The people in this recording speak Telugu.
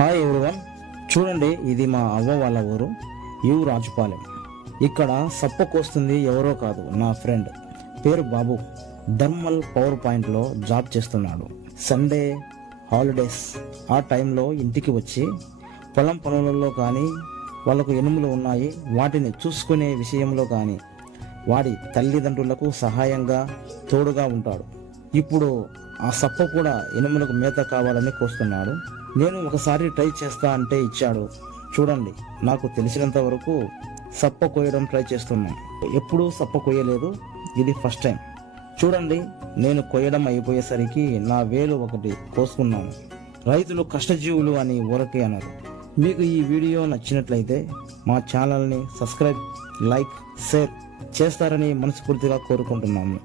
హాయ్ ఎవ్రీవన్, చూడండి ఇది మా అవ్వ వాళ్ళ ఊరు రాజుపాలెం. ఇక్కడ సప్ప కోస్తుంది ఎవరో కాదు, నా ఫ్రెండ్ పేరు బాబు. థర్మల్ పవర్ పాయింట్లో జాబ్ చేస్తున్నాడు. సండే హాలిడేస్ ఆ టైంలో ఇంటికి వచ్చి పొలం పనులలో కానీ, వాళ్ళకు ఎనుములు ఉన్నాయి వాటిని చూసుకునే విషయంలో కానీ వాడి తల్లిదండ్రులకు సహాయంగా తోడుగా ఉంటాడు. ఇప్పుడు ఆ సప్ప కూడా ఎనుములకు మేత కావాలని కోస్తున్నాడు. నేను ఒకసారి ట్రై చేస్తా అంటే ఇచ్చాడు. చూడండి, నాకు తెలిసినంత వరకు సప్ప కోయడం ట్రై చేస్తున్నాను. ఎప్పుడూ సప్ప కొయ్యలేదు, ఇది ఫస్ట్ టైం. చూడండి, నేను కొయ్యడం అయిపోయేసరికి నా వేలు ఒకటి కోసుకున్నాను. రైతులు కష్టజీవులు అని ఊరకే అన్నారు. మీకు ఈ వీడియో నచ్చినట్లయితే మా ఛానల్ని సబ్స్క్రైబ్, లైక్, షేర్ చేస్తారని మనస్ఫూర్తిగా కోరుకుంటున్నాము.